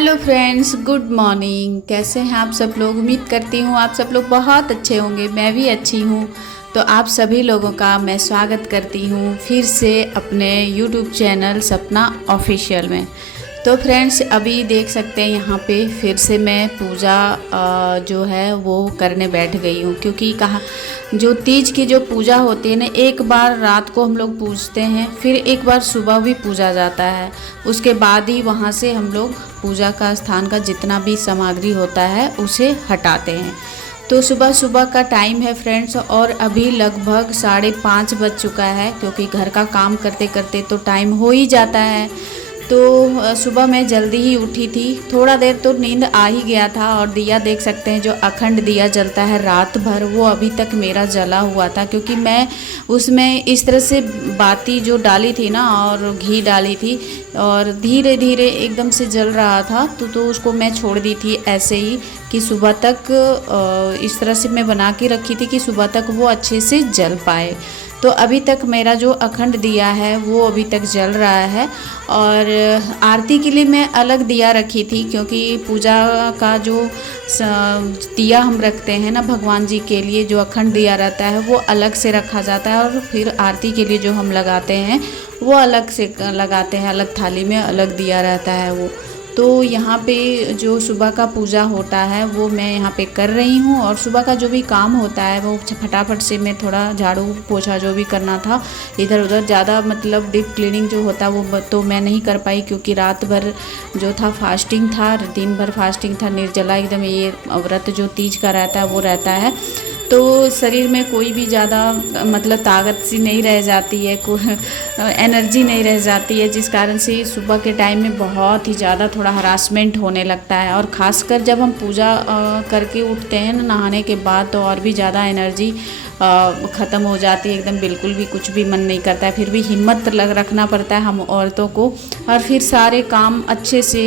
Hello friends, good morning. कैसे हैं आप सब लोग? उम्मीद करती हूँ आप सब लोग बहुत अच्छे होंगे। मैं भी अच्छी हूँ। तो आप सभी लोगों का मैं स्वागत करती हूँ फिर से अपने यूट्यूब चैनल सपना ऑफिशियल में। तो फ्रेंड्स, अभी देख सकते हैं यहाँ पे फिर से मैं पूजा जो है वो करने बैठ गई हूँ, क्योंकि कहा जो तीज की जो पूजा होती है ना, एक बार रात को हम लोग पूजते हैं, फिर एक बार सुबह भी पूजा जाता है। उसके बाद ही वहाँ से हम लोग पूजा का स्थान का जितना भी सामग्री होता है उसे हटाते हैं। तो सुबह सुबह का टाइम है फ्रेंड्स, और अभी लगभग 5:30 बज चुका है, क्योंकि घर का काम करते करते तो टाइम हो ही जाता है। तो सुबह मैं जल्दी ही उठी थी। थोड़ा देर तो नींद आ ही गया था, और दिया देख सकते हैं जो अखंड दिया जलता है रात भर, वो अभी तक मेरा जला हुआ था, क्योंकि मैं उसमें इस तरह से बाती जो डाली थी ना और घी डाली थी, और धीरे धीरे एकदम से जल रहा था। तो उसको मैं छोड़ दी थी ऐसे ही कि सुबह तक इस तरह से मैं बना के रखी थी कि सुबह तक वो अच्छे से जल पाए। तो अभी तक मेरा जो अखंड दिया है वो अभी तक जल रहा है। और आरती के लिए मैं अलग दिया रखी थी, क्योंकि पूजा का जो दिया हम रखते हैं ना भगवान जी के लिए, जो अखंड दिया रहता है वो अलग से रखा जाता है, और फिर आरती के लिए जो हम लगाते हैं वो अलग से लगाते हैं, अलग थाली में अलग दिया रहता है वो। तो यहाँ पे जो सुबह का पूजा होता है वो मैं यहाँ पे कर रही हूँ, और सुबह का जो भी काम होता है वो फटाफट से मैं थोड़ा झाड़ू पोछा जो भी करना था इधर उधर, ज़्यादा मतलब डीप क्लीनिंग जो होता है वो तो मैं नहीं कर पाई, क्योंकि रात भर जो था फास्टिंग था, दिन भर फास्टिंग था, निर्जला एकदम। ये व्रत जो तीज का रहता है वो रहता है, तो शरीर में कोई भी ज़्यादा मतलब ताकत सी नहीं रह जाती है, एनर्जी नहीं रह जाती है, जिस कारण से सुबह के टाइम में बहुत ही ज़्यादा थोड़ा हरासमेंट होने लगता है। और ख़ासकर जब हम पूजा करके उठते हैं ना नहाने के बाद, तो और भी ज़्यादा एनर्जी ख़त्म हो जाती है एकदम, बिल्कुल भी कुछ भी मन नहीं करता है। फिर भी हिम्मत रखना पड़ता है हम औरतों को, और फिर सारे काम अच्छे से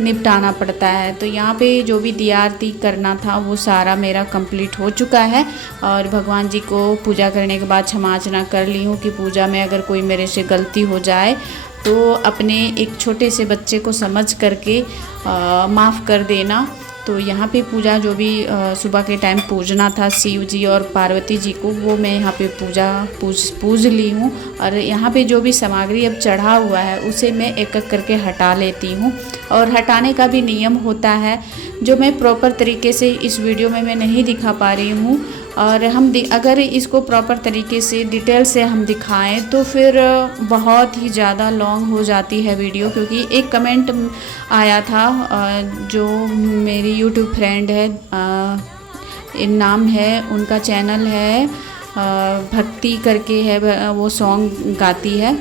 निपटाना पड़ता है। तो यहाँ पे जो भी दिया आरती करना था वो सारा मेरा कंप्लीट हो चुका है, और भगवान जी को पूजा करने के बाद क्षमार्चना कर ली हूँ कि पूजा में अगर कोई मेरे से गलती हो जाए तो अपने एक छोटे से बच्चे को समझ करके माफ़ कर देना। तो यहाँ पे पूजा जो भी सुबह के टाइम पूजना था शिव जी और पार्वती जी को, वो मैं यहाँ पे पूज ली हूँ। और यहाँ पे जो भी सामग्री अब चढ़ा हुआ है उसे मैं एक एक करके हटा लेती हूँ, और हटाने का भी नियम होता है जो मैं प्रॉपर तरीके से इस वीडियो में मैं नहीं दिखा पा रही हूँ। और हम अगर इसको प्रॉपर तरीके से डिटेल से हम दिखाएं तो फिर बहुत ही ज़्यादा लॉन्ग हो जाती है वीडियो, क्योंकि एक कमेंट आया था जो मेरी यूट्यूब फ्रेंड है, नाम है उनका, चैनल है भक्ति करके है, वो सॉन्ग गाती है,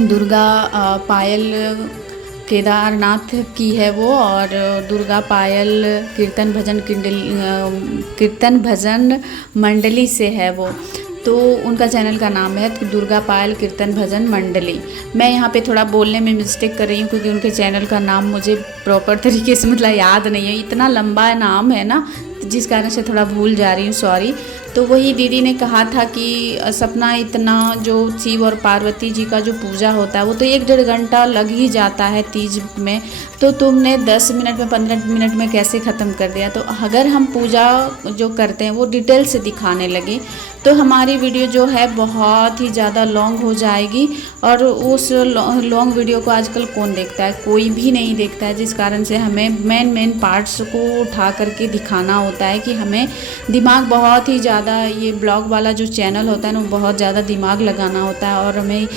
दुर्गा पायल केदारनाथ की है वो, और दुर्गा पायल कीर्तन भजन मंडली से है वो। तो उनका चैनल का नाम है दुर्गा पायल कीर्तन भजन मंडली। मैं यहाँ पे थोड़ा बोलने में मिस्टेक कर रही हूँ, क्योंकि उनके चैनल का नाम मुझे प्रॉपर तरीके से मतलब याद नहीं है, इतना लंबा नाम है ना, जिस कारण से थोड़ा भूल जा रही हूँ, सॉरी। तो वही दीदी ने कहा था कि सपना, इतना जो शिव और पार्वती जी का जो पूजा होता है वो तो 1-1.5 घंटा लग ही जाता है तीज में, तो तुमने 10 मिनट में 15 मिनट में कैसे ख़त्म कर दिया। तो अगर हम पूजा जो करते हैं वो डिटेल से दिखाने लगे तो हमारी वीडियो जो है बहुत ही ज़्यादा लॉन्ग हो जाएगी, और उस लॉन्ग वीडियो को आजकल कौन देखता है? कोई भी नहीं देखता है, जिस कारण से हमें मेन पार्ट्स को उठा करके दिखाना होता है, कि हमें दिमाग बहुत ही ज़्यादा, ये ब्लॉग वाला जो चैनल होता है ना, वो बहुत ज़्यादा दिमाग लगाना होता है, और हमें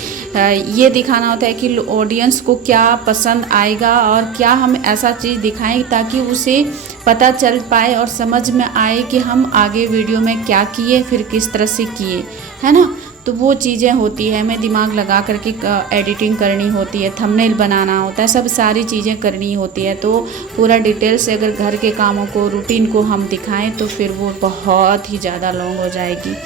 ये दिखाना होता है कि ऑडियंस को क्या पसंद आएगा, और क्या हम ऐसा चीज़ दिखाएं ताकि उसे पता चल पाए और समझ में आए कि हम आगे वीडियो में क्या किए, फिर किस तरह से किए, है ना। तो वो चीज़ें होती है, हमें दिमाग लगा करके एडिटिंग करनी होती है, थंबनेल बनाना होता है, सब सारी चीज़ें करनी होती है। तो पूरा डिटेल से अगर घर के कामों को, रूटीन को हम दिखाएं तो फिर वो बहुत ही ज़्यादा लॉन्ग हो जाएगी।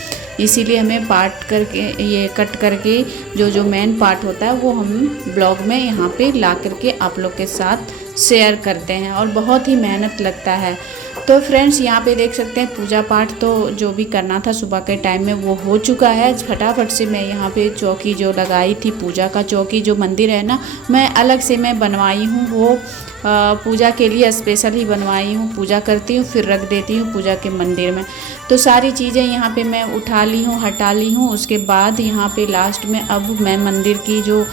इसीलिए हमें पार्ट करके, ये कट करके जो मेन पार्ट होता है वो हम ब्लॉग में यहाँ पे ला करके आप लोग के साथ शेयर करते हैं, और बहुत ही मेहनत लगता है। तो फ्रेंड्स यहाँ पे देख सकते हैं पूजा पाठ तो जो भी करना था सुबह के टाइम में वो हो चुका है। फटाफट से मैं यहाँ पे चौकी जो लगाई थी, पूजा का चौकी जो मंदिर है ना, मैं अलग से मैं बनवाई हूँ, वो पूजा के लिए स्पेशल ही बनवाई हूँ। पूजा करती हूँ फिर रख देती हूँ पूजा के मंदिर में। तो सारी चीज़ें यहाँ पे मैं उठा ली हूँ, हटा ली हूँ। उसके बाद यहाँ पे लास्ट में अब मैं मंदिर की जो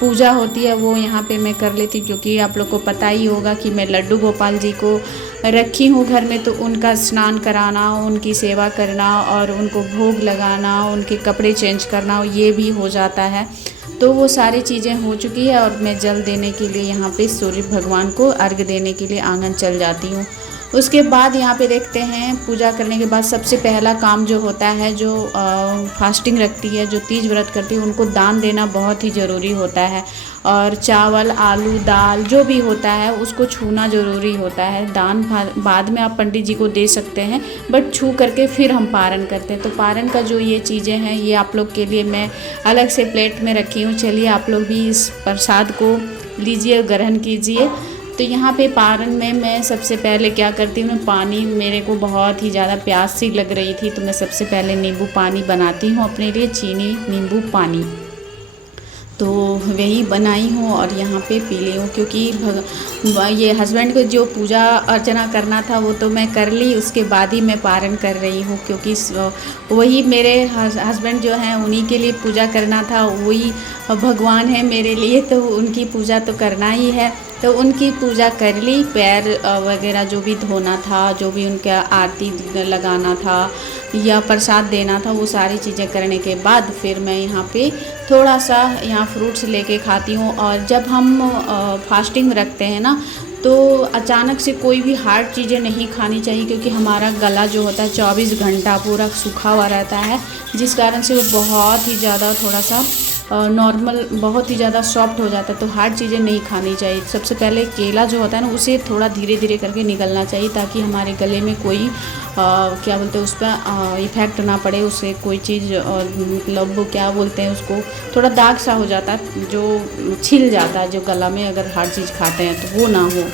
पूजा होती है वो यहाँ पे मैं कर लेती हूँ, क्योंकि आप लोग को पता ही होगा कि मैं लड्डू गोपाल जी को रखी हूँ घर में, तो उनका स्नान कराना, उनकी सेवा करना और उनको भोग लगाना, उनके कपड़े चेंज करना, ये भी हो जाता है। तो वो सारी चीज़ें हो चुकी है और मैं जल देने के लिए यहाँ पे सूर्य भगवान को अर्घ देने के लिए आंगन चल जाती हूँ। उसके बाद यहाँ पे देखते हैं पूजा करने के बाद सबसे पहला काम जो होता है, जो फास्टिंग रखती है, जो तीज व्रत करती है, उनको दान देना बहुत ही ज़रूरी होता है। और चावल, आलू, दाल जो भी होता है उसको छूना ज़रूरी होता है। दान बाद में आप पंडित जी को दे सकते हैं, बट छू करके फिर हम पारण करते हैं। तो पारण का जो ये चीज़ें हैं ये आप लोग के लिए मैं अलग से प्लेट में रखी हूँ। चलिए आप लोग भी इस प्रसाद को लीजिए, ग्रहण कीजिए। तो यहाँ पे पारण में मैं सबसे पहले क्या करती हूँ, पानी, मेरे को बहुत ही ज़्यादा प्यास सी लग रही थी तो मैं सबसे पहले नींबू पानी बनाती हूँ अपने लिए, चीनी नींबू पानी। तो वही बनाई हूँ और यहाँ पे पी ली हूँ, क्योंकि ये हस्बैंड को जो पूजा अर्चना करना था वो तो मैं कर ली, उसके बाद ही मैं पारण कर रही हूँ, क्योंकि वही मेरे हस्बैंड जो हैं उन्हीं के लिए पूजा करना था, वही भगवान है मेरे लिए, तो उनकी पूजा तो करना ही है। तो उनकी पूजा कर ली, पैर वगैरह जो भी धोना था, जो भी उनका आरती लगाना था या प्रसाद देना था, वो सारी चीज़ें करने के बाद फिर मैं यहाँ पे थोड़ा सा यहाँ फ्रूट्स लेके खाती हूँ। और जब हम फास्टिंग रखते हैं ना, तो अचानक से कोई भी हार्ड चीज़ें नहीं खानी चाहिए, क्योंकि हमारा गला जो होता है 24 घंटा पूरा सूखा हुआ रहता है, जिस कारण से वो बहुत ही ज़्यादा थोड़ा सा नॉर्मल, बहुत ही ज़्यादा सॉफ्ट हो जाता है। तो हार्ड चीज़ें नहीं खानी चाहिए। सबसे पहले केला जो होता है ना, उसे थोड़ा धीरे धीरे करके निगलना चाहिए, ताकि हमारे गले में कोई क्या बोलते हैं उस पर इफ़ेक्ट ना पड़े, उससे कोई चीज़ मतलब क्या बोलते हैं उसको, थोड़ा दाग सा हो जाता है जो छिल जाता है जो गला में, अगर हार्ड चीज़ खाते हैं तो वो ना हो।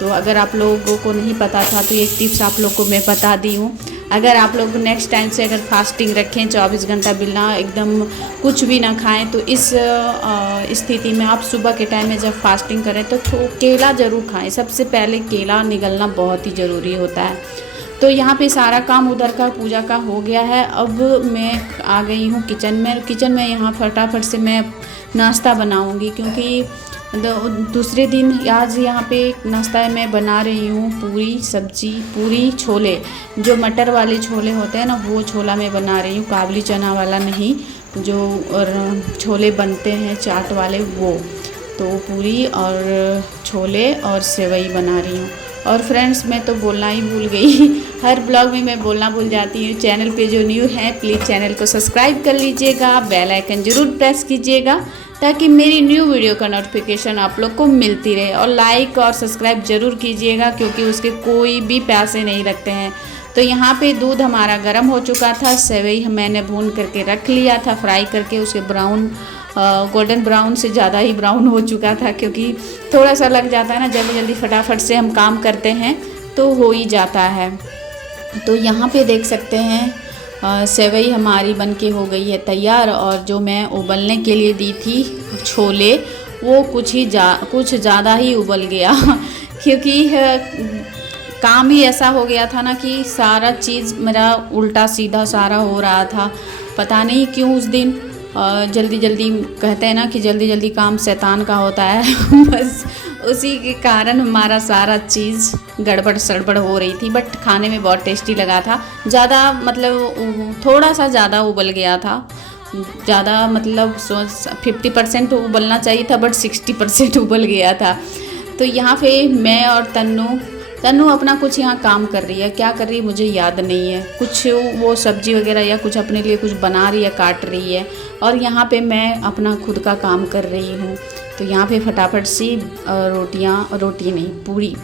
तो अगर आप लोगों को नहीं पता था तो एक टिप्स आप लोग को मैं बता दी हूँ। अगर आप लोग नेक्स्ट टाइम से अगर फास्टिंग रखें, 24 घंटा बिना एकदम कुछ भी ना खाएं, तो इस स्थिति में आप सुबह के टाइम में जब फास्टिंग करें तो केला ज़रूर खाएं। सबसे पहले केला निगलना बहुत ही ज़रूरी होता है। तो यहाँ पे सारा काम उधर का पूजा का हो गया है। अब मैं आ गई हूँ किचन में। यहाँ फटाफट से मैं नाश्ता बनाऊँगी, क्योंकि दूसरे दिन आज यहाँ पे नाश्ता मैं बना रही हूँ पूरी सब्जी, पूरी छोले, जो मटर वाले छोले होते हैं ना, वो छोला मैं बना रही हूँ, काबुली चना वाला नहीं, जो और छोले बनते हैं चाट वाले वो। तो पूरी और छोले और सेवई बना रही हूँ। और फ्रेंड्स मैं तो बोलना ही भूल गई हर ब्लॉग में मैं बोलना भूल जाती हूँ। चैनल पे जो न्यू है प्लीज़ चैनल को सब्सक्राइब कर लीजिएगा, बेल आइकन ज़रूर प्रेस कीजिएगा, ताकि मेरी न्यू वीडियो का नोटिफिकेशन आप लोग को मिलती रहे। और लाइक और सब्सक्राइब ज़रूर कीजिएगा, क्योंकि उसके कोई भी पैसे नहीं लगते हैं। तो यहाँ पे दूध हमारा गर्म हो चुका था, सेवई मैंने भून करके रख लिया था, फ्राई करके उसे ब्राउन गोल्डन ब्राउन से ज़्यादा ही ब्राउन हो चुका था, क्योंकि थोड़ा सा लग जाता है ना, जल्दी जल्दी फटाफट से हम काम करते हैं तो हो ही जाता है। तो यहाँ पे देख सकते हैं सेवई हमारी बनके हो गई है तैयार। और जो मैं उबलने के लिए दी थी छोले, वो कुछ ज़्यादा ही उबल गया क्योंकि काम ही ऐसा हो गया था ना कि सारा चीज़ मेरा उल्टा सीधा सारा हो रहा था। पता नहीं क्यों उस दिन जल्दी जल्दी कहते हैं ना कि जल्दी जल्दी काम शैतान का होता है बस उसी के कारण हमारा सारा चीज़ गड़बड़ सड़बड़ हो रही थी। बट खाने में बहुत टेस्टी लगा था। ज़्यादा मतलब थोड़ा सा ज़्यादा उबल गया था, ज़्यादा मतलब 50% उबलना चाहिए था, बट 60% उबल गया था। तो यहाँ पे मैं और तन्नू अपना कुछ यहाँ काम कर रही है। क्या कर रही है मुझे याद नहीं है, कुछ वो सब्जी वगैरह या कुछ अपने लिए कुछ बना रही है, काट रही है। और यहाँ पे मैं अपना खुद का काम कर रही हूँ। तो यहाँ पे फटाफट से रोटी नहीं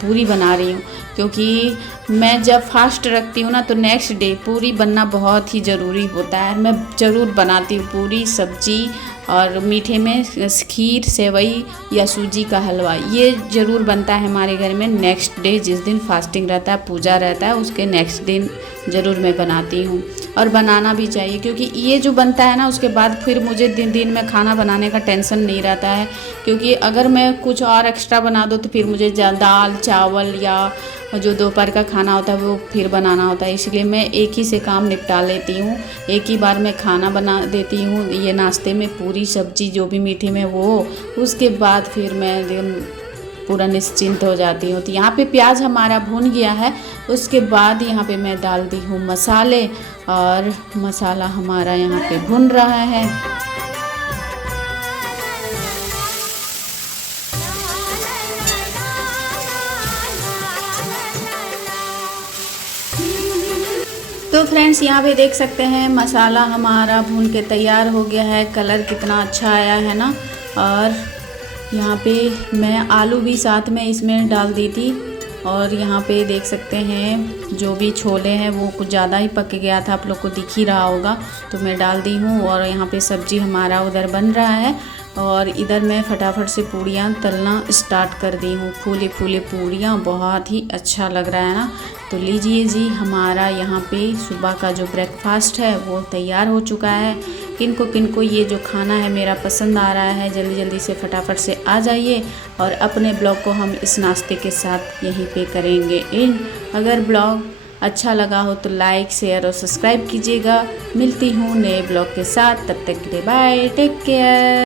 पूरी बना रही हूँ, क्योंकि मैं जब फास्ट रखती हूँ ना तो नेक्स्ट डे पूरी बनना बहुत ही ज़रूरी होता है। मैं ज़रूर बनाती हूँ पूरी सब्जी और मीठे में खीर, सेवई या सूजी का हलवा ये ज़रूर बनता है हमारे घर में। नेक्स्ट डे जिस दिन फास्टिंग रहता है, पूजा रहता है, उसके नेक्स्ट दिन ज़रूर मैं बनाती हूँ और बनाना भी चाहिए, क्योंकि ये जो बनता है ना उसके बाद फिर मुझे दिन में खाना बनाने का टेंशन नहीं रहता है। क्योंकि अगर मैं कुछ और एक्स्ट्रा बना दूँ तो फिर मुझे दाल चावल या जो दोपहर का खाना होता है वो फिर बनाना होता है। इसलिए मैं एक ही से काम निपटा लेती हूँ, एक ही बार मैं खाना बना देती हूँ। ये नाश्ते में पूरी सब्जी जो भी मीठे में वो, उसके बाद फिर मैं पूरा निश्चिंत हो जाती हूँ। तो यहाँ पे प्याज हमारा भून गया है, उसके बाद यहाँ पे मैं डाल दी हूँ मसाले और मसाला हमारा यहाँ पे भुन रहा है। तो फ्रेंड्स यहाँ पे देख सकते हैं मसाला हमारा भून के तैयार हो गया है। कलर कितना अच्छा आया है ना। और यहाँ पे मैं आलू भी साथ में इसमें डाल दी थी। और यहाँ पे देख सकते हैं जो भी छोले हैं वो कुछ ज़्यादा ही पक गया था, आप लोग को दिख ही रहा होगा, तो मैं डाल दी हूँ। और यहाँ पे सब्जी हमारा उधर बन रहा है और इधर मैं फटाफट से पूड़ियाँ तलना स्टार्ट कर दी हूँ। फूली फूली पूड़ियाँ, बहुत ही अच्छा लग रहा है ना। तो लीजिए जी, हमारा यहाँ पे सुबह का जो ब्रेकफास्ट है वो तैयार हो चुका है। किनको ये जो खाना है मेरा पसंद आ रहा है, जल्दी जल्दी से फटाफट से आ जाइए और अपने ब्लॉग को हम इस नाश्ते के साथ यहीं पे करेंगे इन। अगर ब्लॉग अच्छा लगा हो तो लाइक, शेयर और सब्सक्राइब कीजिएगा। मिलती हूँ नए ब्लॉग के साथ, तब तक के लिए बाय, टेक केयर।